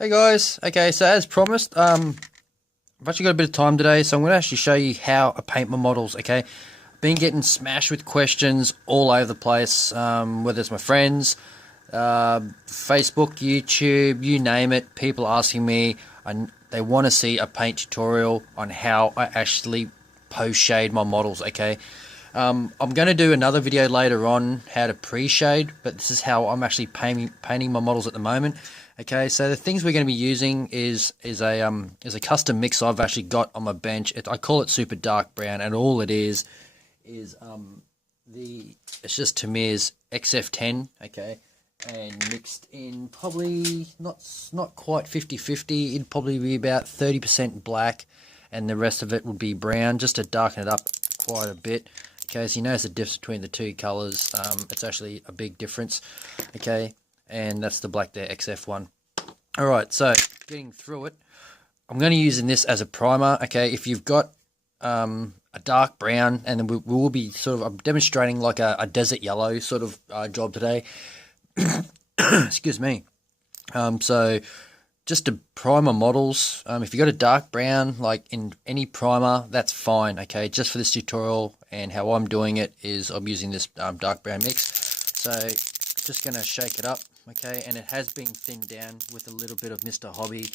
Hey guys, okay, so as promised, I've actually got a bit of time today, so I'm going to actually show you how I paint my models, okay? Been getting smashed with questions all over the place, whether it's my friends, Facebook, YouTube, you name it, people asking me, and they want to see a paint tutorial on how I actually post-shade my models, okay? I'm going to do another video later on how to pre-shade, but this is how I'm actually painting my models at the moment. Okay, so the things we're going to be using is a custom mix I've actually got on my bench. I call it super dark brown, and all it is it's just Tamir's XF10, okay, and mixed in probably not quite 50-50. It'd probably be about 30% black, and the rest of it would be brown, just to darken it up quite a bit. Okay, so you notice the difference between the two colors. It's actually a big difference. Okay, and that's the black there, XF1. Alright, so getting through it, I'm going to be using this as a primer. Okay, if you've got a dark brown, and then we will be sort of, I'm demonstrating like a desert yellow sort of job today. Excuse me. So just to primer models, if you've got a dark brown, like in any primer, that's fine, okay? Just for this tutorial, and how I'm doing it is I'm using this dark brown mix. So just going to shake it up, okay? And it has been thinned down with a little bit of Mr. Hobby,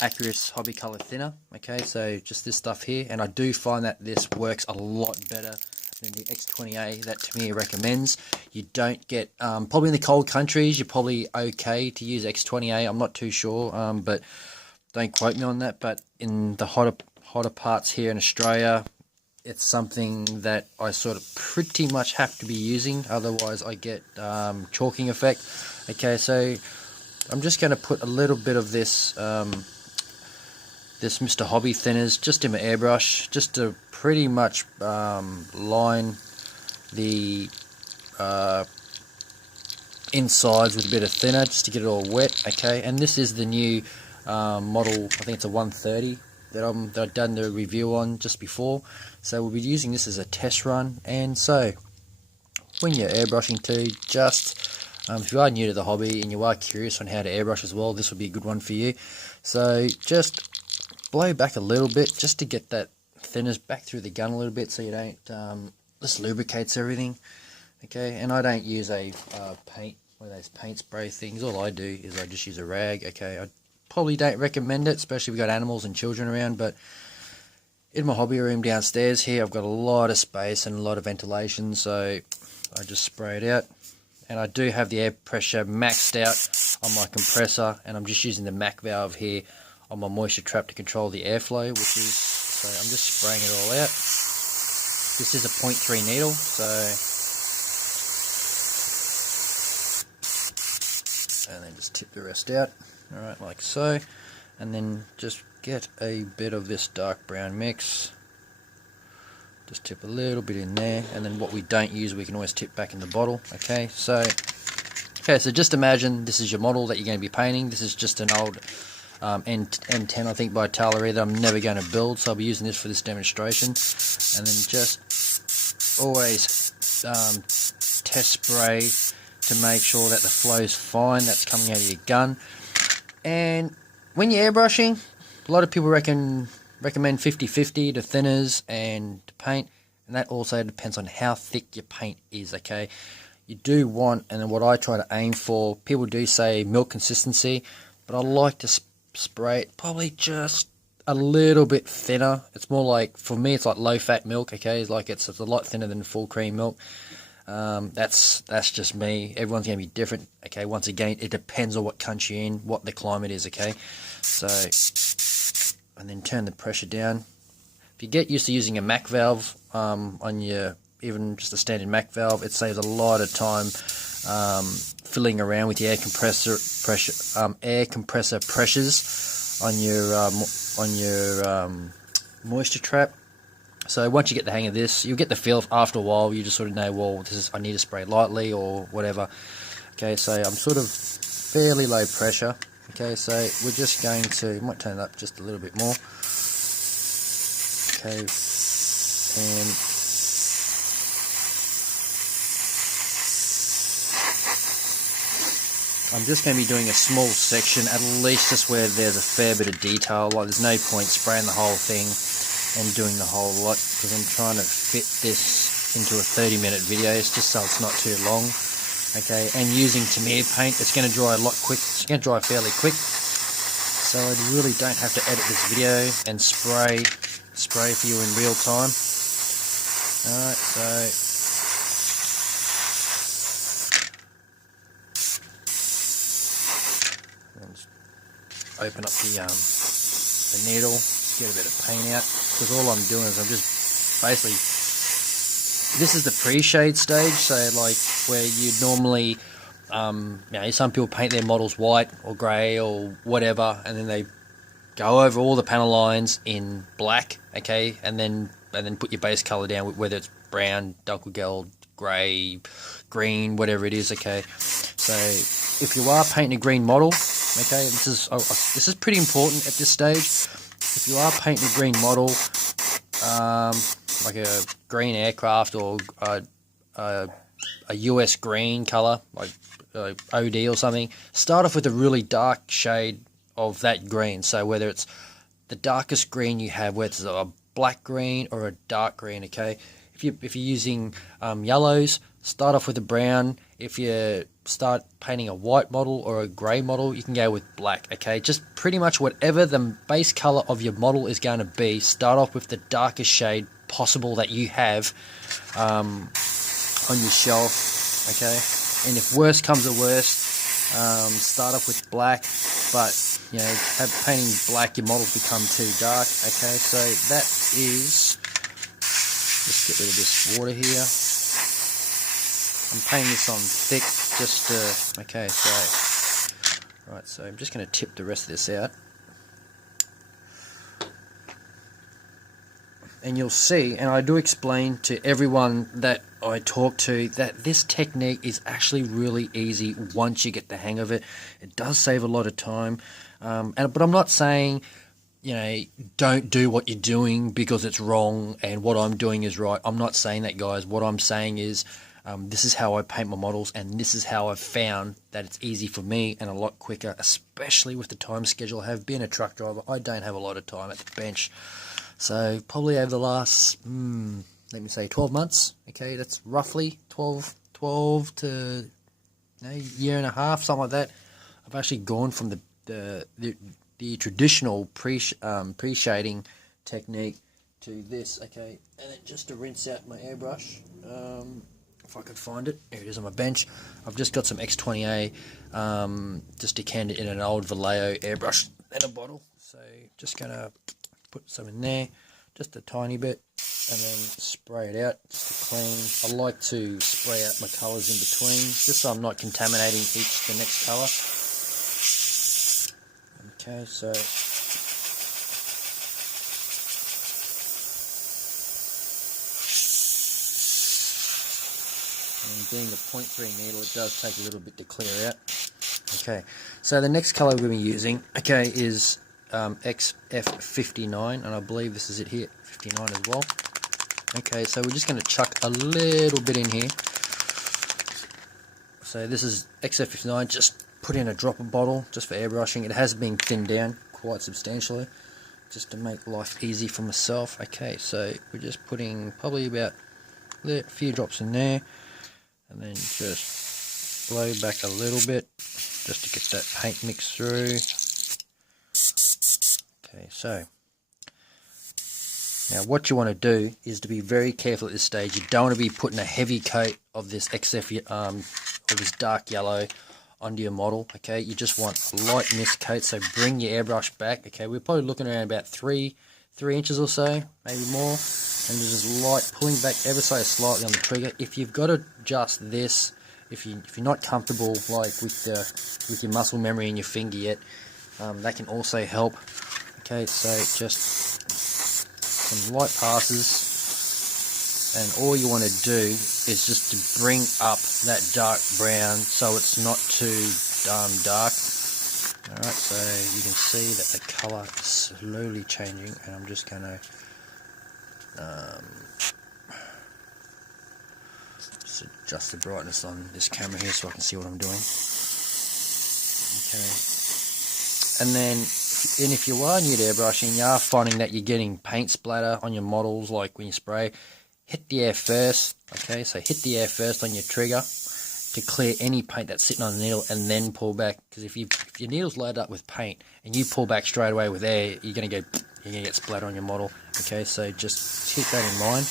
Accurus Hobby Color Thinner, okay? So just this stuff here, and I do find that this works a lot better than the X20A that Tamir recommends. You don't get, probably in the cold countries, you're probably okay to use X20A. I'm not too sure, but don't quote me on that. But in the hotter parts here in Australia, it's something that I sort of pretty much have to be using, otherwise I get chalking effect. Okay, so I'm just going to put a little bit of this this Mr. Hobby thinners just in my airbrush, just to pretty much line the insides with a bit of thinner, just to get it all wet. Okay, and this is the new model, I think it's a 130 that I've done the review on just before. So we'll be using this as a test run. And so when you're airbrushing too, just if you are new to the hobby and you are curious on how to airbrush as well, this will be a good one for you. So just blow back a little bit just to get that thinners back through the gun a little bit, so you don't this lubricates everything. Okay, and I don't use a paint, one of those paint spray things. All I do is I just use a rag. Okay, I probably don't recommend it, especially if you've got animals and children around, but in my hobby room downstairs here, I've got a lot of space and a lot of ventilation, so I just spray it out. And I do have the air pressure maxed out on my compressor, and I'm just using the MAC valve here on my moisture trap to control the airflow, which is, so I'm just spraying it all out. This is a 0.3 needle, so, and then just tip the rest out, alright, like so, and then just get a bit of this dark brown mix, just tip a little bit in there, and then what we don't use we can always tip back in the bottle. Okay, so just imagine this is your model that you're going to be painting. This is just an old M10 I think by Taylor that I'm never going to build, so I'll be using this for this demonstration. And then just always test spray to make sure that the flow is fine, that's coming out of your gun. And when you're airbrushing, a lot of people recommend 50-50 to thinners and to paint, and that also depends on how thick your paint is. Okay, you do want, and then what I try to aim for, people do say milk consistency, but I like to spray it probably just a little bit thinner. It's more like, for me, it's like low fat milk. Okay, it's like it's a lot thinner than full cream milk. That's just me. Everyone's going to be different. Okay, once again, it depends on what country you're in, what the climate is. Okay, so, and then turn the pressure down. If you get used to using a MAC valve on your, even just a standard MAC valve, it saves a lot of time fiddling around with the air compressor pressures on your moisture trap. So once you get the hang of this, you'll get the feel after a while. You just sort of know, well, I need to spray lightly or whatever. Okay, so I'm sort of fairly low pressure. Okay, so we're just going to, might turn it up just a little bit more. Okay, and I'm just going to be doing a small section, at least just where there's a fair bit of detail. Like, there's no point spraying the whole thing and doing the whole lot, because I'm trying to fit this into a 30-minute video, just so it's not too long. Okay, and using Tamiya paint, it's going to dry a lot quick. It's going to dry fairly quick, so I really don't have to edit this video and spray for you in real time. Alright, so open up the needle, get a bit of paint out, because all I'm doing is I'm just basically, this is the pre-shade stage, so like where you normally, you know, some people paint their models white or grey or whatever, and then they go over all the panel lines in black, okay, and then put your base colour down, whether it's brown, Dunkelgelb, grey, green, whatever it is, okay. So if you are painting a green model, okay, this is pretty important at this stage. If you are painting a green model, like a green aircraft or a US green colour, like OD or something, start off with a really dark shade of that green. So whether it's the darkest green you have, whether it's a black green or a dark green, okay. If you're using yellows, start off with a brown. If you start painting a white model or a grey model, you can go with black, okay? Just pretty much whatever the base colour of your model is going to be, start off with the darkest shade possible that you have on your shelf, okay? And if worst comes to worst, start off with black, but, you know, painting black, your models become too dark, okay? So that is, just get rid of this water here. I'm painting this on thick, just okay, so, right, so I'm just going to tip the rest of this out. And you'll see, and I do explain to everyone that I talk to, that this technique is actually really easy once you get the hang of it. It does save a lot of time, but I'm not saying, you know, don't do what you're doing because it's wrong and what I'm doing is right. I'm not saying that, guys. What I'm saying is, this is how I paint my models, and this is how I've found that it's easy for me and a lot quicker, especially with the time schedule I have. Being a truck driver, I don't have a lot of time at the bench. So probably over the last, let me say 12 months, okay, that's roughly 12 to a year and a half, something like that. I've actually gone from the traditional pre-shading technique to this, okay, and then just to rinse out my airbrush, if I could find it. Here it is on my bench. I've just got some X20A, just decanted in an old Vallejo airbrush in a bottle. So just going to put some in there, just a tiny bit, and then spray it out just to clean. I like to spray out my colours in between, just so I'm not contaminating the next colour. Okay, so and being a 0.3 needle, it does take a little bit to clear out. Okay, so the next colour we're going to be using, okay, is XF59, and I believe this is it here, 59 as well. Okay, so we're just going to chuck a little bit in here. So this is XF59, just put in a dropper bottle just for airbrushing. It has been thinned down quite substantially, just to make life easy for myself. Okay, so we're just putting probably about a few drops in there, and then just blow back a little bit just to get that paint mixed through. Okay, so now what you want to do is to be very careful at this stage. You don't want to be putting a heavy coat of this XF of this dark yellow onto your model. Okay, you just want a light mist coat. So bring your airbrush back. Okay, we're probably looking around about 3 inches or so, maybe more. And just light pulling back ever so slightly on the trigger. If you've got to adjust this, if you're not comfortable like with your muscle memory in your finger yet, that can also help. Okay, so just some light passes, and all you want to do is just to bring up that dark brown so it's not too dark. Alright, so you can see that the colour is slowly changing, and I'm just going to just adjust the brightness on this camera here so I can see what I'm doing. Okay. And then, if you are new to airbrushing, you are finding that you're getting paint splatter on your models, like when you spray, hit the air first, okay? So hit the air first on your trigger to clear any paint that's sitting on the needle, and then pull back. Because if your needle's loaded up with paint and you pull back straight away with air, you're gonna get splatter on your model. Okay, so just keep that in mind.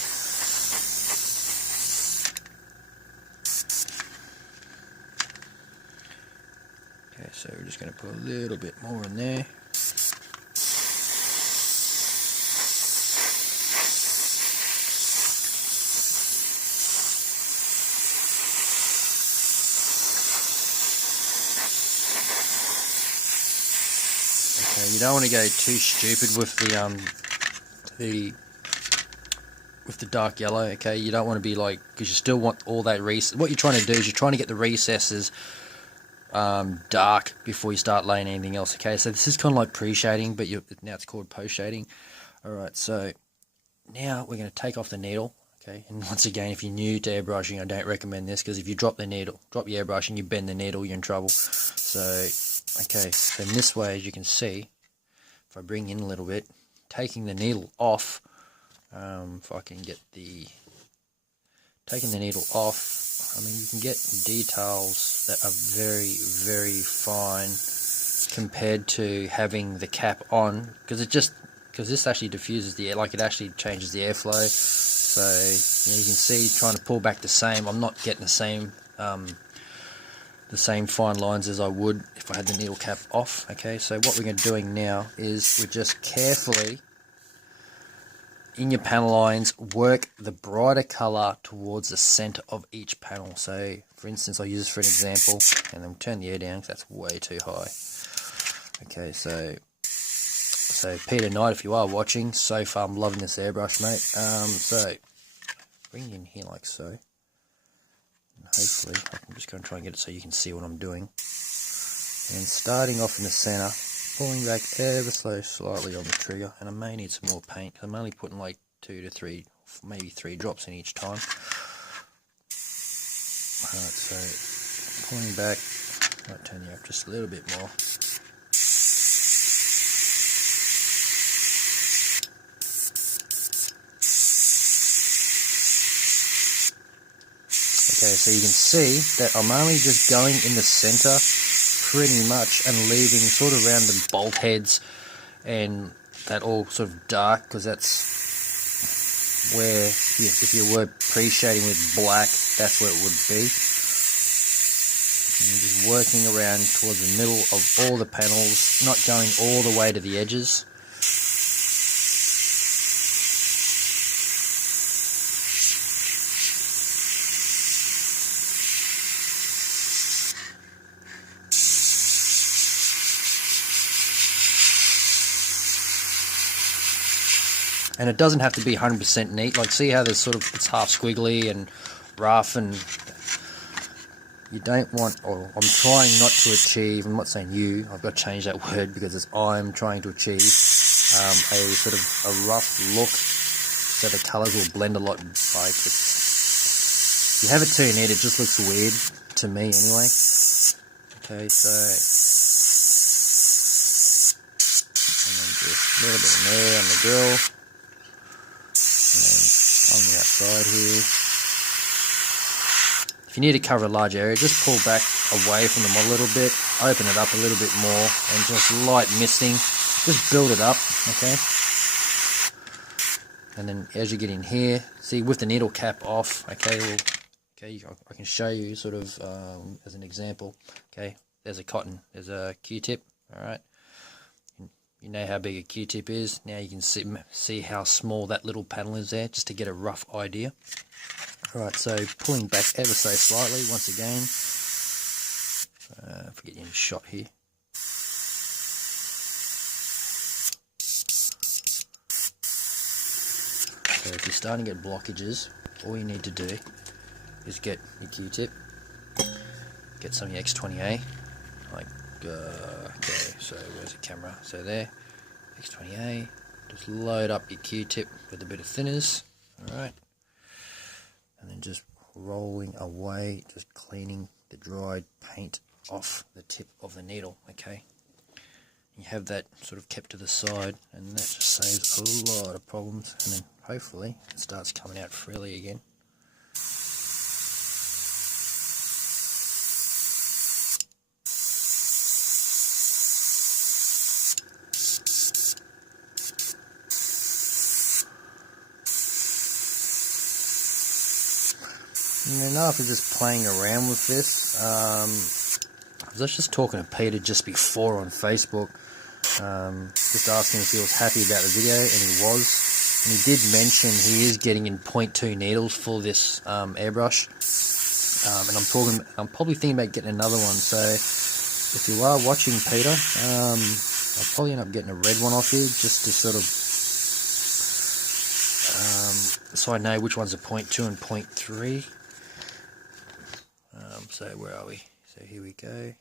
Okay, so we're just gonna put a little bit more in there. Okay, you don't want to go too stupid with the dark yellow. Okay, you don't want to be like, because you still want all that what you're trying to do is you're trying to get the recesses dark before you start laying anything else. Okay, so this is kind of like pre-shading, but now it's called post-shading. Alright, so now we're going to take off the needle. Okay, and once again, if you're new to airbrushing, I don't recommend this, because if you drop your airbrush and you bend the needle, you're in trouble. So, okay, then this way, as you can see, if I bring in a little bit, taking the needle off, if I can get taking the needle off, I mean, you can get details that are very, very fine compared to having the cap on, because this actually diffuses the air, like it actually changes the airflow. So you can see, trying to pull back the same, I'm not getting the same fine lines as I would if I had the needle cap off. Okay, so what we're doing now is we're just carefully, in your panel lines, work the brighter color towards the center of each panel. So for instance, I'll use this for an example, and then turn the air down because that's way too high. Okay, so Peter Knight, if you are watching, so far I'm loving this airbrush, mate. So bring it in here like so, and hopefully I'm just going to try and get it so you can see what I'm doing. And starting off in the center, pulling back ever so slightly on the trigger, and I may need some more paint. I'm only putting like 2 to 3, maybe 3 drops in each time. Alright, so pulling back, might turn you up just a little bit more. Okay, so you can see that I'm only just going in the center pretty much, and leaving sort of around the bolt heads and that all sort of dark, because that's where, if you were pre-shading with black, that's where it would be. And just working around towards the middle of all the panels, not going all the way to the edges. And it doesn't have to be 100% neat. Like, see how there's sort of, it's half squiggly and rough, and you don't want, or I'm trying not to achieve, I'm not saying you, I've got to change that word because it's I'm trying to achieve a sort of a rough look so the colours will blend a lot. Like, if you have it too neat, it just looks weird to me anyway. Okay, so, and then just a little bit of there on the grill. And then on the outside here. If you need to cover a large area, just pull back away from the model a little bit, open it up a little bit more, and just light misting, just build it up, okay? And then as you get in here, see, with the needle cap off, okay, well, okay, I can show you sort of as an example. Okay, there's a Q-tip, all right. You know how big a Q-tip is. Now you can see how small that little panel is there, just to get a rough idea. Alright, so pulling back ever so slightly once again. Forget your shot here. So if you're starting to get blockages, all you need to do is get your Q-tip, get some of your X20A, like okay, so where's the camera? So there, X20A, just load up your Q-tip with a bit of thinners, alright, and then just rolling away, just cleaning the dried paint off the tip of the needle, okay? You have that sort of kept to the side, and that just saves a lot of problems, and then hopefully it starts coming out freely again. And then after just playing around with this, I was just talking to Peter just before on Facebook, just asking if he was happy about the video, and he was. And he did mention he is getting in 0.2 needles for this airbrush, and I'm probably thinking about getting another one. So if you are watching, Peter, I'll probably end up getting a red one off you just to sort of so I know which one's a 0.2 and 0.3. So where are we? So here we go.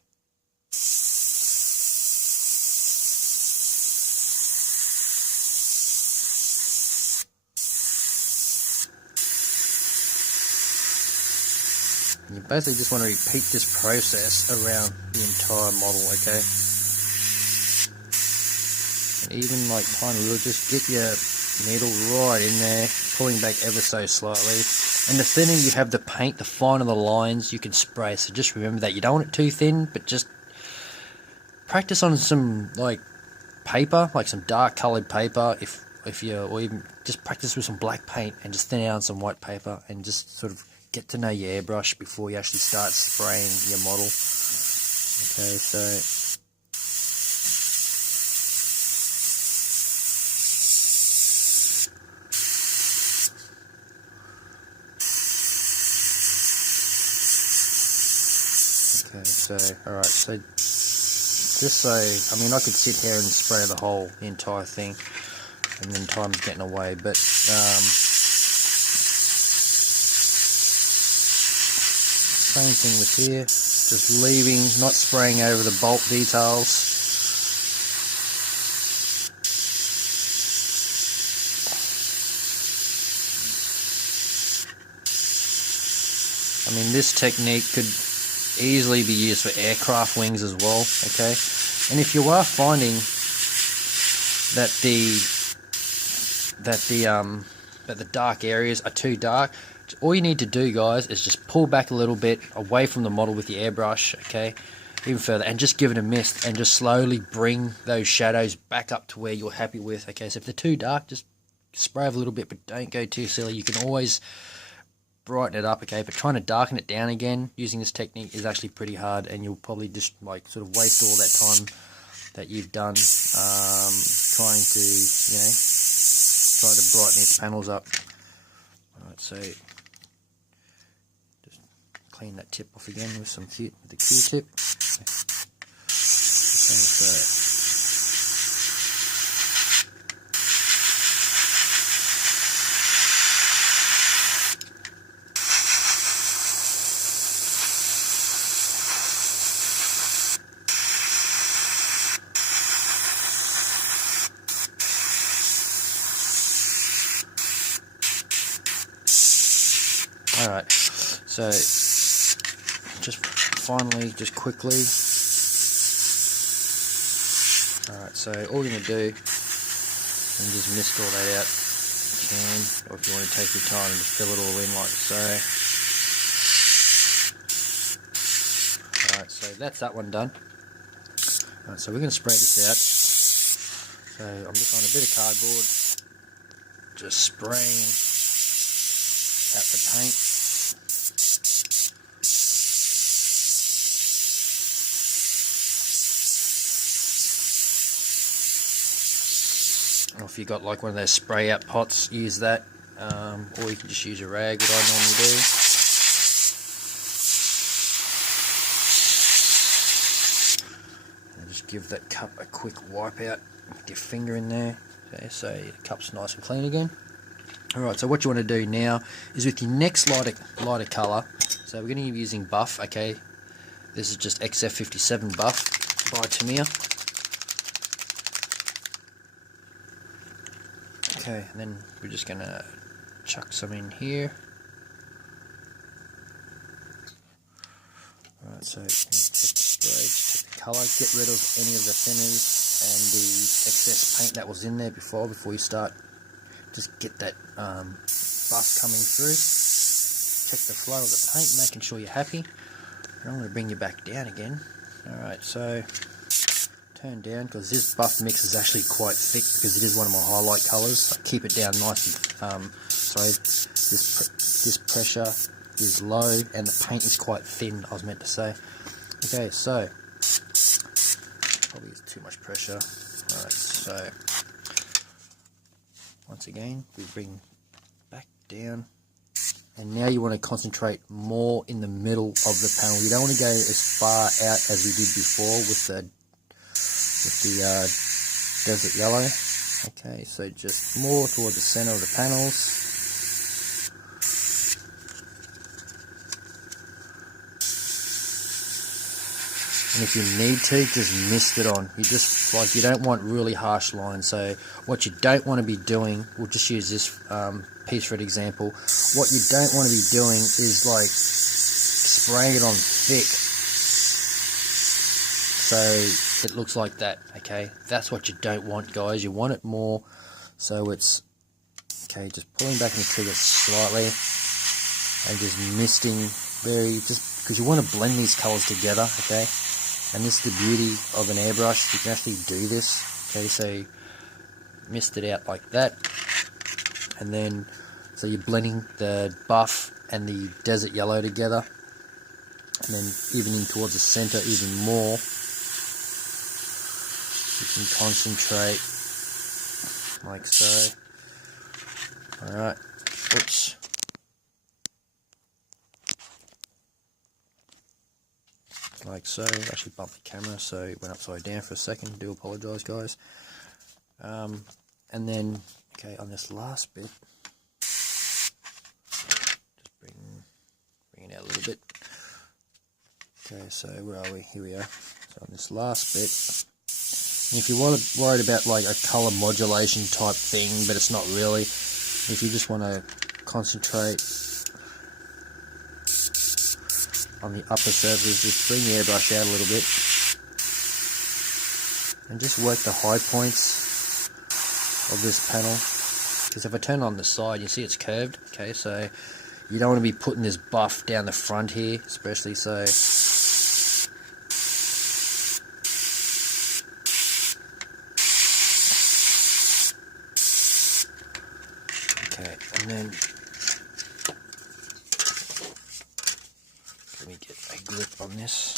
And you basically just want to repeat this process around the entire model, okay? And even like tiny little, just get your needle right in there, pulling back ever so slightly. And the thinner you have the paint, the finer the lines you can spray. So just remember that. You don't want it too thin, but just practice on some like paper, like some dark coloured paper, or even just practice with some black paint and just thin it out on some white paper, and just sort of get to know your airbrush before you actually start spraying your model. Okay, so alright, so just so, I mean, I could sit here and spray the entire thing, and then time's getting away, but same thing with here, just leaving, not spraying over the bolt details. I mean, this technique could easily be used for aircraft wings as well, okay? And if you are finding that the dark areas are too dark, all you need to do, guys, is just pull back a little bit away from the model with your airbrush, okay? Even further, and just give it a mist, and just slowly bring those shadows back up to where you're happy with, okay? So if they're too dark, just spray a little bit, but don't go too silly. You can always brighten it up, okay? But trying to darken it down again using this technique is actually pretty hard, and you'll probably just like sort of waste all that time that you've done trying to, you know, try to brighten these panels up. Alright, so just clean that tip off again with the Q-tip. Okay, so alright, so just finally, just quickly, alright, so all you're going to do, and just mist all that out if you can, or if you want to take your time and just fill it all in like so. Alright, so that's that one done. Alright, so we're going to spray this out. So I'm just on a bit of cardboard, just spraying out the paint. Or if you've got like one of those spray out pots, use that, or you can just use a rag, what I normally do. And just give that cup a quick wipe out with your finger in there, okay, so your cup's nice and clean again. Alright, so what you want to do now is with your next lighter colour, so we're going to be using buff, okay, this is just XF57 buff by Tamiya. Okay, and then we're just going to chuck some in here. Alright, so spray, just check the colour, get rid of any of the thinners and the excess paint that was in there before you start. Just get that buff coming through. Check the flow of the paint, making sure you're happy. And I'm going to bring you back down again. Alright, so turn down, because this buff mix is actually quite thick because it is one of my highlight colours. I keep it down nice and this pressure is low and the paint is quite thin, I was meant to say. Okay, so probably is too much pressure. Alright, so once again we bring back down, and now you want to concentrate more in the middle of the panel. You don't want to go as far out as we did before with the desert yellow. Okay, so just more towards the center of the panels. And if you need to, just mist it on. You don't want really harsh lines. So what you don't want to be doing, we'll just use this piece for an example. What you don't want to be doing is like spraying it on thick, so it looks like that. Okay, that's what you don't want, guys. You want it more, so it's okay. Just pulling back on the trigger slightly and just misting just because you want to blend these colors together. Okay. And this is the beauty of an airbrush. You can actually do this. Okay, so mist it out like that, and then so you're blending the buff and the desert yellow together, and then evening towards the center even more. You can concentrate like so. Alright, oops. Like so. Actually bumped the camera, so it went upside down for a second. Do apologise, guys. And then, okay, on this last bit, just bring it out a little bit. Okay, so where are we? Here we are. So on this last bit, and if you're worried about like a colour modulation type thing, but it's not really, if you just want to concentrate on the upper surface, just bring the airbrush out a little bit and just work the high points of this panel. Because if I turn on the side, you see it's curved. Okay, so you don't want to be putting this buff down the front here, especially so. Okay, and then let me get a grip on this.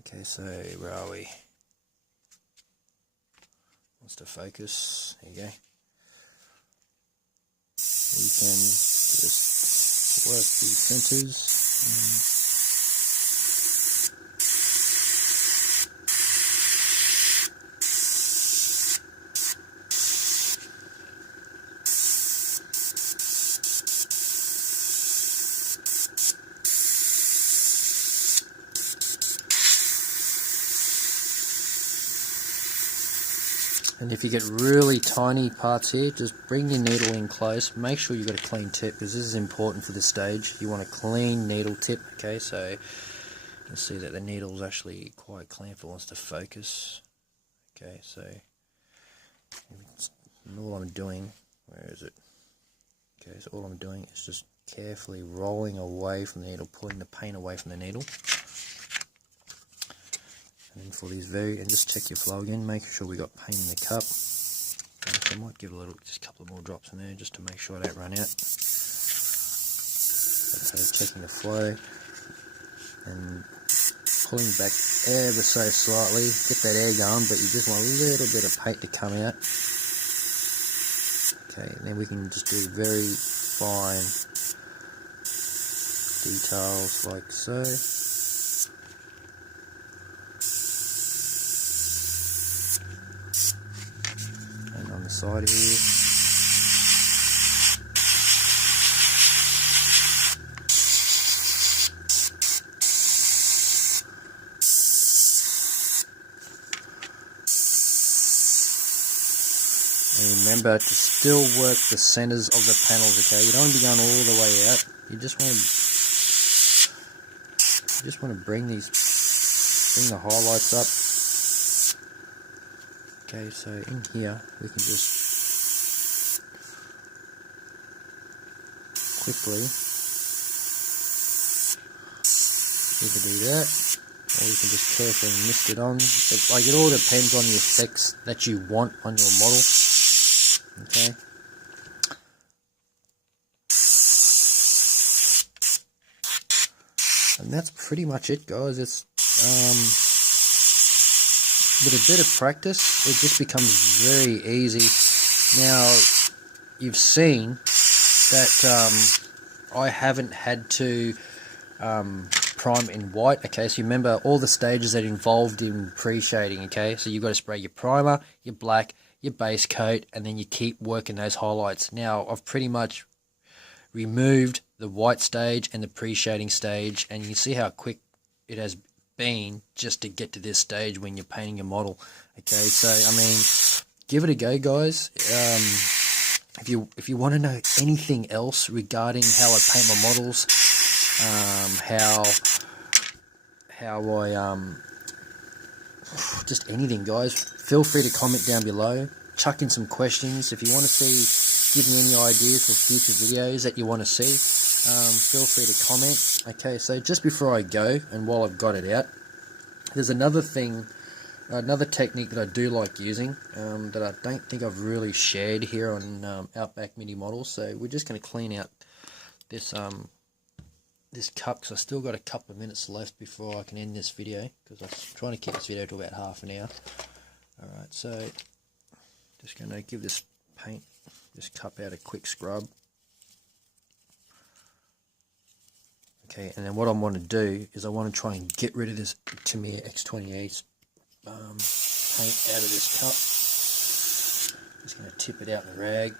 Okay, so where are we? Wants to focus. There you go. We can just work the centers. And if you get really tiny parts here, just bring your needle in close. Make sure you've got a clean tip, because this is important for this stage. You want a clean needle tip. Okay, so you can see that the needle is actually quite clean if it wants to focus. Okay, so all I'm doing, where is it? Okay, so all I'm doing is just carefully rolling away from the needle, pulling the paint away from the needle. And then for these and just check your flow again, make sure we got paint in the cup. I might give just a couple of more drops in there just to make sure I don't run out. Okay, checking the flow and pulling back ever so slightly, get that air going, but you just want a little bit of paint to come out. Okay, and then we can just do very fine details like so. On the side here. And remember to still work the centers of the panels, okay? You don't want to be going all the way out. You just want You just want to bring the highlights up. Okay, so in here we can just quickly either do that, or you can just carefully mist it on. It all depends on the effects that you want on your model. Okay. And that's pretty much it, guys. It's with a bit of practice, it just becomes very easy. Now, you've seen that I haven't had to prime in white. Okay, so you remember all the stages that involved in pre-shading. Okay, so you've got to spray your primer, your black, your base coat, and then you keep working those highlights. Now, I've pretty much removed the white stage and the pre-shading stage, and you can see how quick it has been just to get to this stage when you're painting your model. Okay, so I mean, give it a go, guys. If you want to know anything else regarding how I paint my models, how I just anything, guys, feel free to comment down below. Chuck in some questions. If you want to give me any ideas for future videos that you want to see, feel free to comment. Okay, so just before I go, and while I've got it out, there's another technique that I do like using, that I don't think I've really shared here on Outback Mini Models. So we're just going to clean out this this cup, because I've still got a couple of minutes left before I can end this video, because I'm trying to keep this video to about half an hour. Alright, so just going to give this cup out a quick scrub. Okay, and then what I want to do is I want to try and get rid of this Tamiya X28 paint out of this cup. Just going to tip it out in the rag.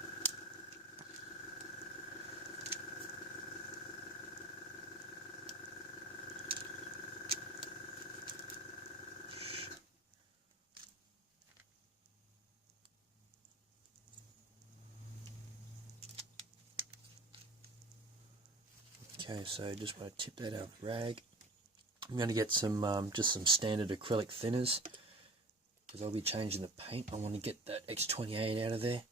Okay, so just want to tip that out of the rag. I'm going to get some just some standard acrylic thinners, because I'll be changing the paint. I want to get that X28 out of there.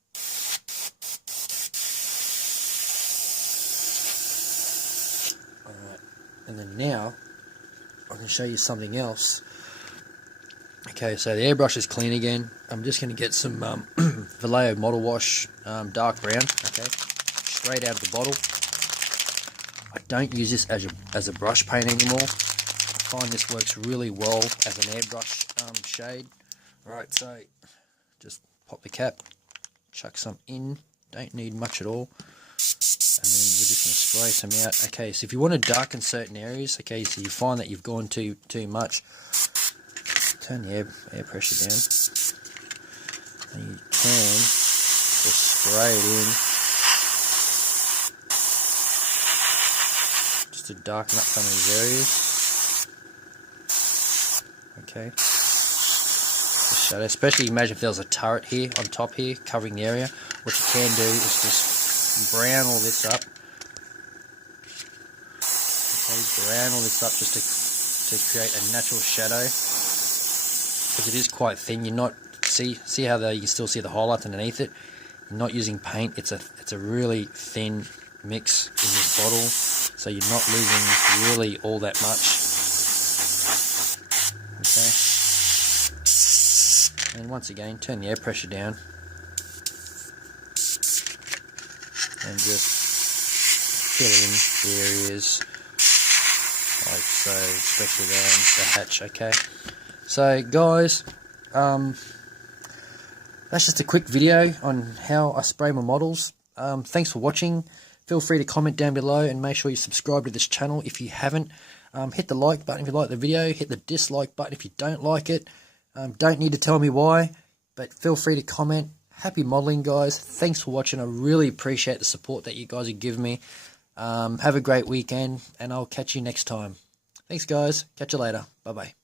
Alright, and then now I can show you something else. Okay, so the airbrush is clean again. I'm just going to get some Vallejo Model Wash dark brown, okay, straight out of the bottle. I don't use this as a brush paint anymore. I find this works really well as an airbrush shade. Alright, so just pop the cap, chuck some in, don't need much at all, and then we're just going to spray some out. Okay, so if you want to darken certain areas, okay, so you find that you've gone too much, turn the air pressure down, and you can just spray it in, to darken up some of these areas. Okay, the shadow, especially imagine if there was a turret here on top here covering the area. What you can do is just brown all this up. Okay, brown all this up just to create a natural shadow, because it is quite thin. You're not see how you can still see the highlights underneath it. You're not using paint. It's a really thin mix in this bottle, so you're not losing really all that much. Okay, and once again, turn the air pressure down and just fill in the areas like so, especially around the hatch. Okay, so guys, that's just a quick video on how I spray my models. Thanks for watching. Feel free to comment down below, and make sure you subscribe to this channel if you haven't. Hit the like button if you like the video, hit the dislike button if you don't like it. Don't need to tell me why, but feel free to comment. Happy modeling, guys. Thanks for watching. I really appreciate the support that you guys are giving me. Have a great weekend, and I'll catch you next time. Thanks, guys. Catch you later. Bye-bye.